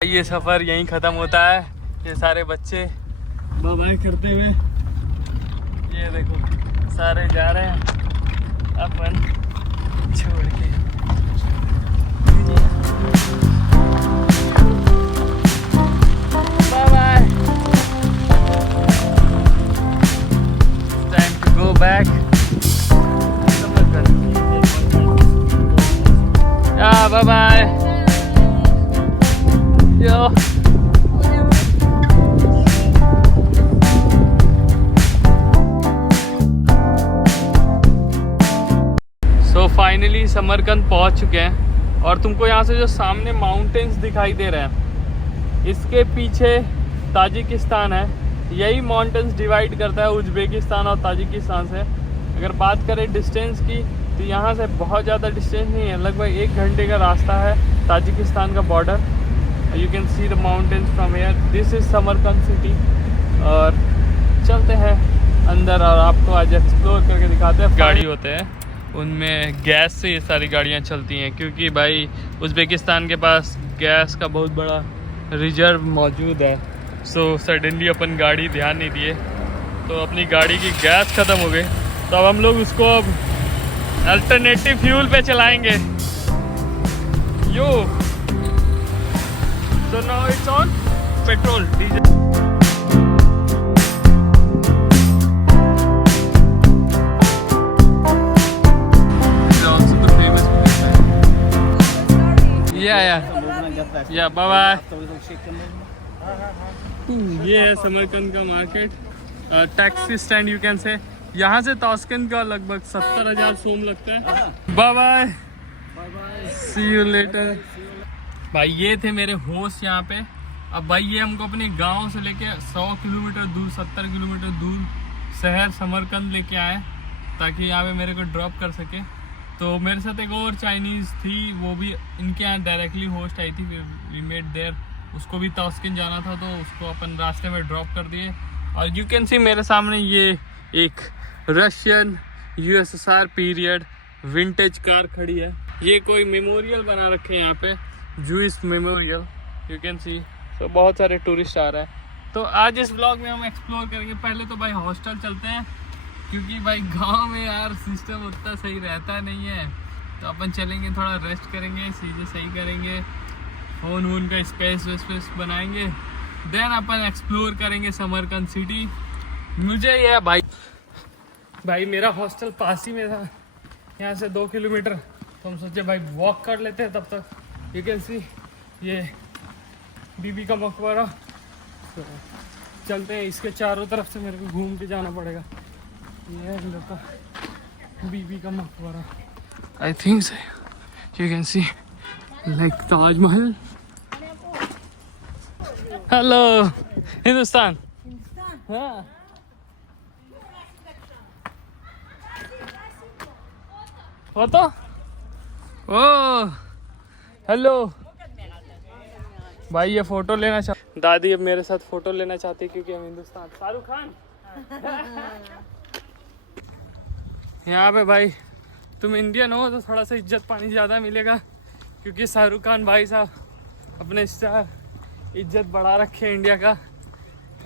ये सफ़र यहीं ख़त्म होता है। ये सारे बच्चे बाय बाय करते हुए ये देखो सारे जा रहे हैं अपन छोड़ के। Bye bye, time to go back. Bye bye yo. So finally Samarkand पहुंच चुके हैं और तुमको यहाँ से जो सामने माउंटेन्स दिखाई दे रहे हैं इसके पीछे ताजिकिस्तान है। यही माउंटेन्स डिवाइड करता है उज्बेकिस्तान और ताजिकिस्तान से। अगर बात करें डिस्टेंस की तो यहाँ से बहुत ज़्यादा डिस्टेंस नहीं है, लगभग 1 घंटे का रास्ता है ताजिकिस्तान का border. You can see the mountains from here. This is Samarkand city. और चलते हैं अंदर और आपको आज एक्सप्लोर करके दिखाते हैं। गाड़ी होते हैं उनमें गैस से ये सारी गाड़ियाँ चलती हैं क्योंकि भाई उज़्बेकिस्तान के पास गैस का बहुत बड़ा रिजर्व मौजूद है। सो सडनली अपन गाड़ी ध्यान नहीं दिए तो अपनी गाड़ी की गैस ख़त्म हो गई, तो अब हम लोग उसको अब अल्टरनेटिव फ्यूल पे चलाएंगे। यो so now it's on petrol, diesel. This is also the famous place. Yeah, bye bye. ये है समरकंद का market, taxi stand you can से। यहाँ से ताशकंद का लगभग 70,000 सोम लगता है। Bye bye, see you later. भाई ये थे मेरे होस्ट यहाँ पे। अब भाई ये हमको अपने गांव से लेके 100 किलोमीटर दूर, 70 किलोमीटर दूर शहर समरकंद लेके आए ताकि यहाँ पे मेरे को ड्रॉप कर सके। तो मेरे साथ एक और चाइनीज़ थी, वो भी इनके यहाँ डायरेक्टली होस्ट आई थी। We met there. उसको भी ताशकंद जाना था तो उसको अपन रास्ते में ड्रॉप कर दिए। और यू कैन सी मेरे सामने ये एक Russian USSR period vintage car खड़ी है। ये कोई मेमोरियल बना रखे हैं यहाँ पे, Jewish memorial you can see. तो बहुत सारे टूरिस्ट आ रहे हैं। तो आज इस ब्लॉग में हम एक्सप्लोर करेंगे। पहले तो भाई हॉस्टल चलते हैं क्योंकि भाई गांव में यार सिस्टम उतना सही रहता नहीं है। तो अपन चलेंगे, थोड़ा रेस्ट करेंगे, चीज़ें सही करेंगे, फ़ोन वोन का स्पेस बनाएंगे, देन अपन एक्सप्लोर करेंगे समरकंद सिटी। मुझे ये भाई मेरा हॉस्टल पास ही में था, यहाँ से 2 किलोमीटर। तो हम सोचे भाई वॉक कर लेते हैं तब तक। यू कैन सी ये बीबी का मकबरा। तो चलते हैं, इसके चारों तरफ से मेरे को घूम के जाना पड़ेगा। ये है लोग का बीबी का मकबरा, आई थिंक से। You can see like Taj Mahal. Hello Hindustan. हाँ वो तो ओ हेलो भाई, ये फोटो लेना दादी अब मेरे साथ फोटो लेना चाहती क्योंकि हम हिंदुस्तान। शाहरुख खान यहाँ पे भाई तुम इंडियन हो तो थोड़ा सा इज्जत पानी ज़्यादा मिलेगा क्योंकि शाहरुख खान भाई साहब अपने स्टार इज्जत बढ़ा रखे हैं इंडिया का।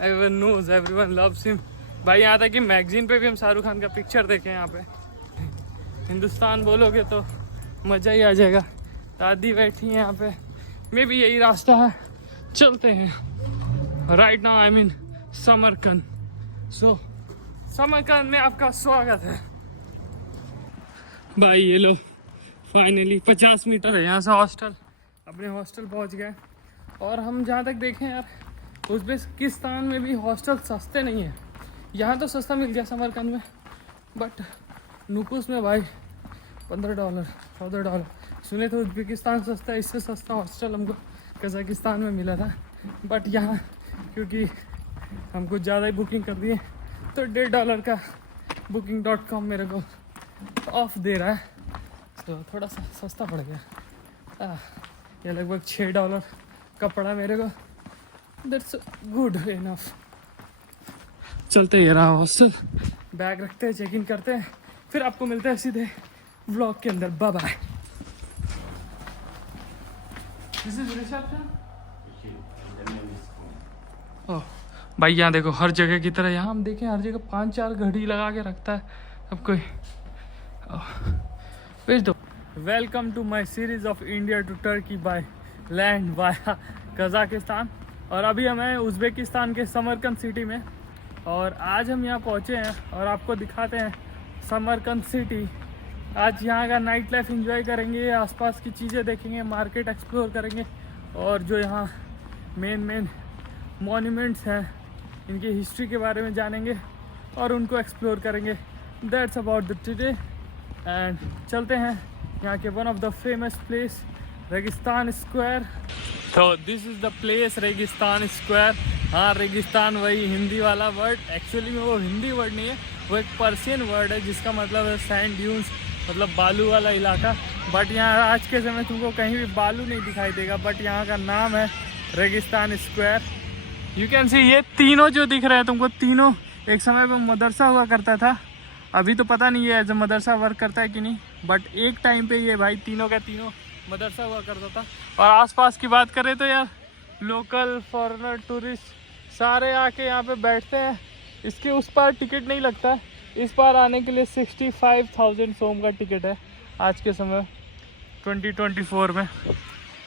Everyone knows, everyone loves him. भाई यहाँ तक कि मैगजीन पे भी हम शाहरुख खान का पिक्चर देखें। यहाँ पे हिंदुस्तान बोलोगे तो मज़ा ही आ जाएगा। दादी बैठी है यहाँ पे, मे भी यही रास्ता है, चलते हैं। Right now I mean Samarkand. So Samarkand में आपका स्वागत है। भाई ये लो फाइनली 50 मीटर है यहाँ से हॉस्टल। अपने हॉस्टल पहुँच गए। और हम जहाँ तक देखें यार, उज़्बेकिस्तान में भी हॉस्टल सस्ते नहीं हैं। यहाँ तो सस्ता मिल गया समरकंद में, बट नुकुस में भाई $15, $14। सुने तो उज़्बेकिस्तान सस्ता है, इससे सस्ता हॉस्टल हमको कज़ाकिस्तान में मिला था। बट यहाँ क्योंकि हम कुछ ज़्यादा ही बुकिंग कर दिए तो $1.5 का booking.com मेरे को ऑफ दे रहा है। तो थोड़ा सा सस्ता पड़ गया। ये लगभग $6 का पड़ा मेरे को। That's good enough. चलते ही रहा हॉस्टल, बैग रखते हैं, चेक इन करते हैं, फिर आपको मिलते हैं सीधे व्लॉग के अंदर। Bye bye. This is reception. Oh भाई यहाँ देखो, हर जगह की तरह यहाँ हम देखें हर जगह 5-4 घड़ी लगा के रखता है अब कोई। भेज दो। Welcome to my series of India to Turkey by land via Kazakhstan. और अभी हम हैं उज़्बेकिस्तान के समरकंद सिटी में, और आज हम यहाँ पहुँचे हैं और आपको दिखाते हैं समरकंद सिटी। आज यहाँ का नाइट लाइफ एंजॉय करेंगे, आसपास की चीज़ें देखेंगे, मार्केट एक्सप्लोर करेंगे, और जो यहाँ मेन मॉन्यूमेंट्स हैं इनकी हिस्ट्री के बारे में जानेंगे और उनको एक्सप्लोर करेंगे। That's about the today. And चलते हैं यहाँ के one of the famous place रेगिस्तान स्क्वायर। तो दिस इज़ द प्लेस रेगिस्तान स्क्वायर। हाँ, रेगिस्तान वही हिंदी वाला वर्ड, एक्चुअली में वो हिंदी वर्ड नहीं है, वो एक पर्शियन वर्ड है जिसका मतलब है सैंड ड्यून्स, मतलब बालू वाला इलाका। बट यहाँ आज के समय तुमको कहीं भी बालू नहीं दिखाई देगा, बट यहाँ का नाम है रेगिस्तान स्क्वायर। यू कैन सी ये तीनों जो दिख रहे हैं तुमको, तीनों एक समय पर मदरसा हुआ करता था। अभी तो पता नहीं है एज ए मदरसा वर्क करता है कि नहीं, बट एक टाइम पे ये भाई तीनों का तीनों मदरसा हुआ करता था। और आसपास की बात करें तो यार लोकल फॉरेनर टूरिस्ट सारे आके यहाँ पे बैठते हैं। इसके उस पार टिकट नहीं लगता, इस पार आने के लिए 65,000 सोम का टिकट है आज के समय 2024 में।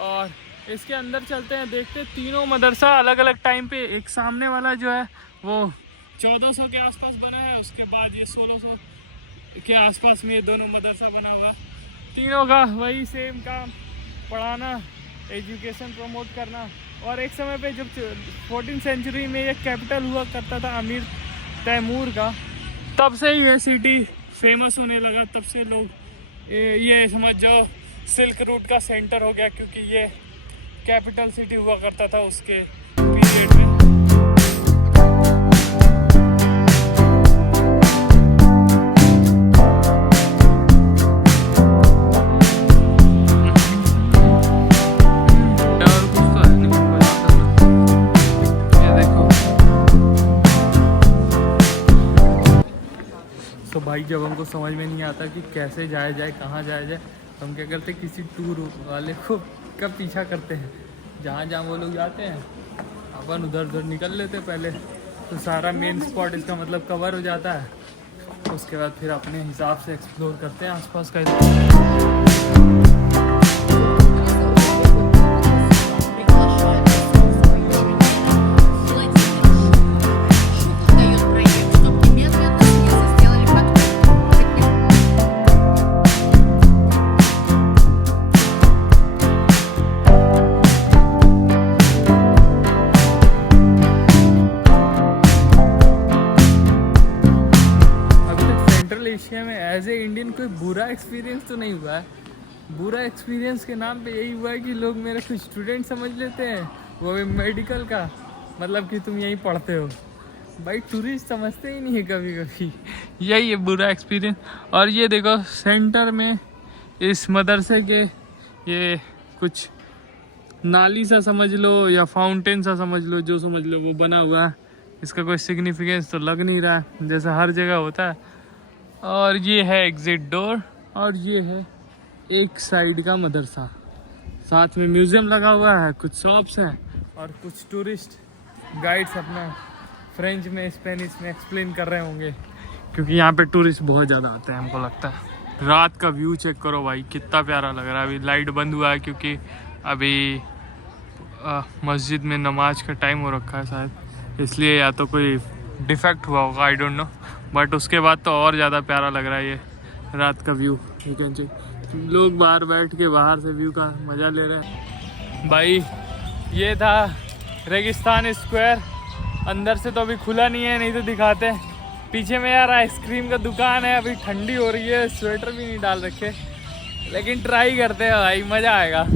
और इसके अंदर चलते हैं, देखते हैं तीनों मदरसा अलग अलग टाइम पे। एक सामने वाला जो है वो 1400 के आसपास बना है, उसके बाद ये 1600 के आसपास में ये दोनों मदरसा बना हुआ। तीनों का वही सेम काम, पढ़ाना, एजुकेशन प्रमोट करना। और एक समय पे जब 14th सेंचुरी में ये कैपिटल हुआ करता था अमीर तैमूर का, तब से ये सिटी फेमस होने लगा। तब से लोग ये समझ जाओ सिल्क रूट का सेंटर हो गया, क्योंकि ये कैपिटल सिटी हुआ करता था उसके पीरियड में। तो भाई जब हमको समझ में नहीं आता कि कैसे जाया जाए, कहाँ जाया जाए, तो हम क्या करते हैं, किसी टूर वाले को का पीछा करते हैं। जहाँ जहाँ वो लोग जाते हैं अपन उधर उधर निकल लेते हैं पहले, तो सारा मेन स्पॉट इसका मतलब कवर हो जाता है। उसके बाद फिर अपने हिसाब से एक्सप्लोर करते हैं आसपास का। एशिया में एज ए इंडियन कोई बुरा एक्सपीरियंस तो नहीं हुआ है। बुरा एक्सपीरियंस के नाम पे यही हुआ है कि लोग मेरे को स्टूडेंट समझ लेते हैं, वो भी मेडिकल का, मतलब कि तुम यहीं पढ़ते हो। भाई टूरिस्ट समझते ही नहीं है कभी कभी, यही है बुरा एक्सपीरियंस। और ये देखो सेंटर में इस मदरसे के ये कुछ नाली सा समझ लो या फाउंटेन सा समझ लो, जो समझ लो वो बना हुआ है। इसका कोई सिग्निफिकेंस तो लग नहीं रहा है जैसा हर जगह होता है। और ये है एग्जिट डोर, और ये है एक साइड का मदरसा, साथ में म्यूज़ियम लगा हुआ है, कुछ शॉप्स हैं, और कुछ टूरिस्ट गाइड्स अपना फ्रेंच में स्पेनिश में एक्सप्लेन कर रहे होंगे, क्योंकि यहाँ पे टूरिस्ट बहुत ज़्यादा आते हैं हमको लगता है। रात का व्यू चेक करो भाई, कितना प्यारा लग रहा है। अभी लाइट बंद हुआ है क्योंकि अभी मस्जिद में नमाज का टाइम हो रखा है शायद, इसलिए या तो कोई डिफेक्ट हुआ होगा, आई डोंट नो। बट उसके बाद तो और ज़्यादा प्यारा लग रहा है ये रात का व्यू। यू कैन सी लोग बाहर बैठ के बाहर से व्यू का मज़ा ले रहे हैं। भाई ये था रेगिस्तान स्क्वायर, अंदर से तो अभी खुला नहीं है, नहीं तो दिखाते हैं। पीछे में यार आइसक्रीम का दुकान है, अभी ठंडी हो रही है, स्वेटर भी नहीं डाल रखे, लेकिन ट्राई करते हैं भाई, मज़ा आएगा।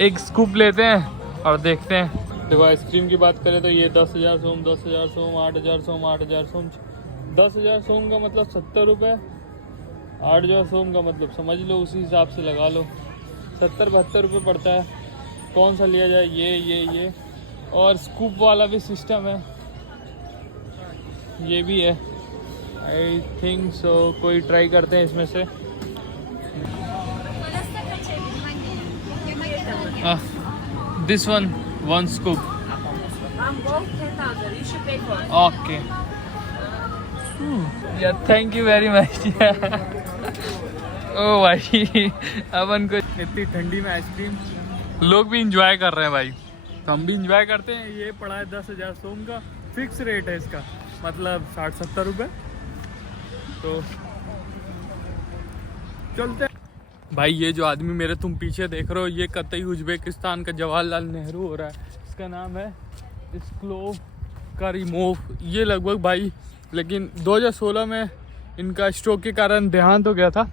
एक स्कूप लेते हैं और देखते हैं। देखो आइसक्रीम की बात करें तो ये 10,000 सोम, 10,000 सोम, 8,000 सोम, 8,000 सोम। 10,000 सोम का मतलब 70 रुपये, 8,000 सोम का मतलब समझ लो उसी हिसाब से लगा लो 70-72 रुपये पड़ता है। कौन सा लिया जाए, ये और स्कूप वाला भी सिस्टम है, ये भी है आई थिंक सो। कोई ट्राई करते हैं इसमें से। This one 1 scoop. Mango, 10,000. You should pay for it. Okay. Yeah, thank you very much. ओ भाई अपन को इतनी ठंडी में आइसक्रीम लोग भी इंजॉय कर रहे हैं भाई, तो हम भी इंजॉय करते हैं। ये पड़ा है 10,000 सोम का, फिक्स रेट है इसका, मतलब 60-70 रुपये। तो चलते हैं भाई। ये जो आदमी मेरे तुम पीछे देख रहे हो, ये कतई उज्बेकिस्तान का जवाहरलाल नेहरू हो रहा है। इसका नाम है स्क्लोव करीमोव। ये लगभग भाई, लेकिन 2016 में इनका स्ट्रोक के कारण देहांत हो गया था,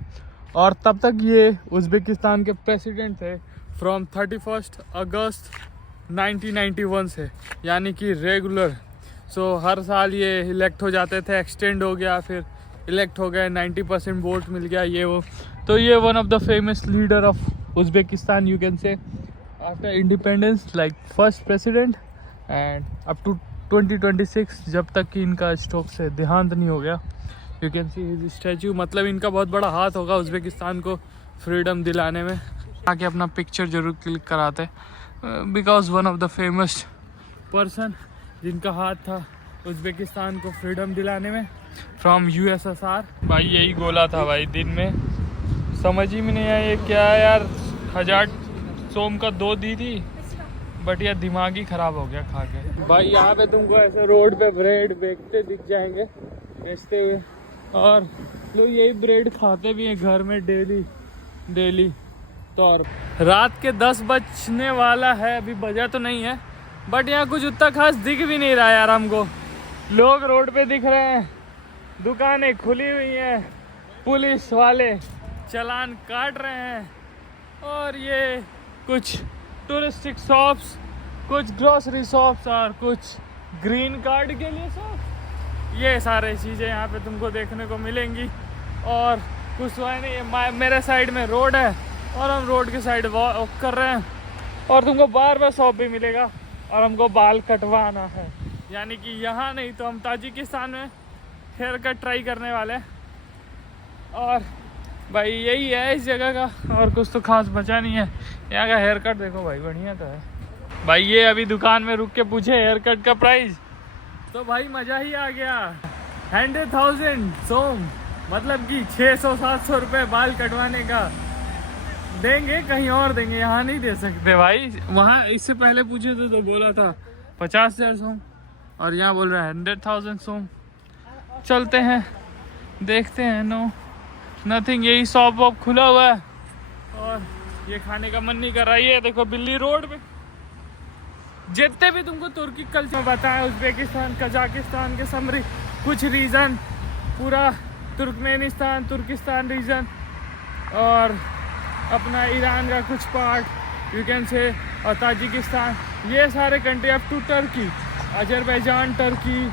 और तब तक ये उज्बेकिस्तान के प्रेसिडेंट थे फ्रॉम 31 अगस्त 1991 से, यानी कि रेगुलर। सो हर साल ये इलेक्ट हो जाते थे, एक्सटेंड हो गया, फिर इलेक्ट हो गए, 90% वोट मिल गया, ये वो। तो ये one of the famous leader of Uzbekistan you can say after independence, like first president, and up to 2026, जब तक कि इनका स्ट्रोक से देहांत नहीं हो गया। You can see his statue. मतलब इनका बहुत बड़ा हाथ होगा उज्बेकिस्तान को फ्रीडम दिलाने में। आके अपना पिक्चर जरूर क्लिक कराते, because one of the famous person जिनका हाथ था उज्बेकिस्तान को फ्रीडम दिलाने में फ्रॉम USSR। भाई यही गोला था भाई, दिन में समझ ही में नहीं आया ये क्या है यार। 1000 सोम का 2 दी थी, बट यार दिमाग ही खराब हो गया खा के। भाई यहाँ पे तुमको ऐसे रोड पे ब्रेड बेचते दिख जाएंगे, बेचते हुए, और लोग यही ब्रेड खाते भी हैं घर में डेली तौर। रात के 10 बजने वाला है, अभी बजा तो नहीं है, बट यहाँ कुछ उतना खास दिख भी नहीं रहा यार हमको। लोग रोड पे दिख रहे हैं, दुकानें खुली हुई हैं, पुलिस वाले चालान काट रहे हैं, और ये कुछ टूरिस्टिक शॉप्स, कुछ ग्रोसरी शॉप्स, और कुछ ग्रीन कार्ड के लिए शॉप। ये सारे चीज़ें यहाँ पे तुमको देखने को मिलेंगी। और कुछ तो है नहीं, मेरे साइड में रोड है, और हम रोड के साइड वॉक कर रहे हैं, और तुमको बार शॉप भी मिलेगा, और हमको बाल कटवाना है, यानी कि यहाँ नहीं तो हम ताजिकिस्तान में हेयर कट ट्राई करने वाले हैं। और भाई यही है इस जगह का, और कुछ तो खास बचा नहीं है। यहाँ का हेयर कट देखो भाई, बढ़िया तो है भाई। ये अभी दुकान में रुक के पूछे हेयर कट का प्राइस, तो भाई मज़ा ही आ गया। 100,000 सोम, मतलब कि 600-700 रुपये बाल कटवाने का देंगे, कहीं और देंगे, यहाँ नहीं दे सकते भाई। वहाँ इससे पहले पूछे थे तो बोला था 50,000 सोम, और यहाँ बोल रहा है 100,000 सोम। चलते हैं, देखते हैं। नो नथिंग, यही शॉप वॉप खुला हुआ है, और ये खाने का मन नहीं कर रहा है। ये देखो बिल्ली रोड पे। जितने भी तुमको तुर्की कल्चर बताया, उज्बेकिस्तान, कजाकिस्तान के समरी कुछ रीजन, पूरा तुर्कमेनिस्तान, तुर्किस्तान रीजन, और अपना ईरान का कुछ पार्ट यू कैन से, और ताजिकिस्तान, ये सारे country up to Turkey, Azerbaijan, Turkey.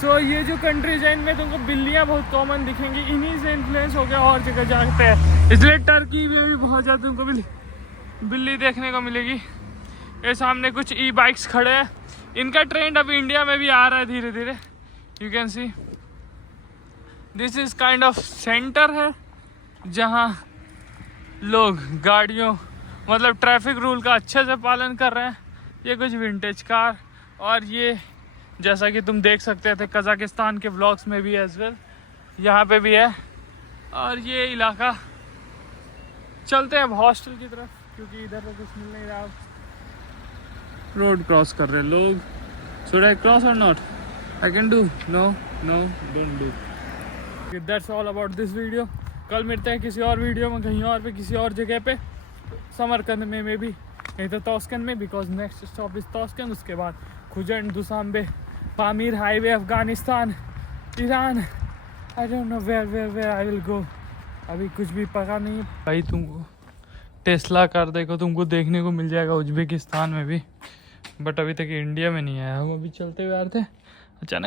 So ये जो कंट्रीज हैं, इनमें तुमको बिल्लियाँ बहुत कॉमन दिखेंगी, इन्हीं से इन्फ्लुएंस हो गया और जगह जाते हैं, इसलिए टर्की में भी बहुत ज़्यादा तुमको बिल्ली देखने को मिलेगी। ये सामने कुछ बाइक्स खड़े हैं, इनका ट्रेंड अभी इंडिया में भी आ रहा है धीरे धीरे। You can see this is kind of centre है, जहाँ लोग गाड़ियों, मतलब ट्रैफिक रूल का अच्छे से पालन कर रहे हैं। ये कुछ विंटेज कार, और ये जैसा कि तुम देख सकते थे कजाकिस्तान के व्लॉग्स में भी एज वेल, यहाँ पे भी है। और ये इलाका, चलते हैं अब हॉस्टल की तरफ, क्योंकि इधर पे कुछ मिल नहीं रहा। रोड क्रॉस कर रहे हैं लोग। Should I cross or not? I can do, no don't do. That's all about this video. कल मिलते हैं किसी और वीडियो में, कहीं और पे, किसी और जगह पे, समरकंद में भी, नहीं तो तोस्कन में, because next stop is Tashkent. उसके बाद Khujand, Dushanbe, Pamir highway, Afghanistan, Iran, I don't know where I will go. अभी कुछ भी पता नहीं है भाई। तुमको टेस्ला कार देखो, तुमको देखने को मिल जाएगा उज्बेकिस्तान में भी, बट अभी तक इंडिया में नहीं आया। हम अभी चलते हुए आ रहे थे, अचानक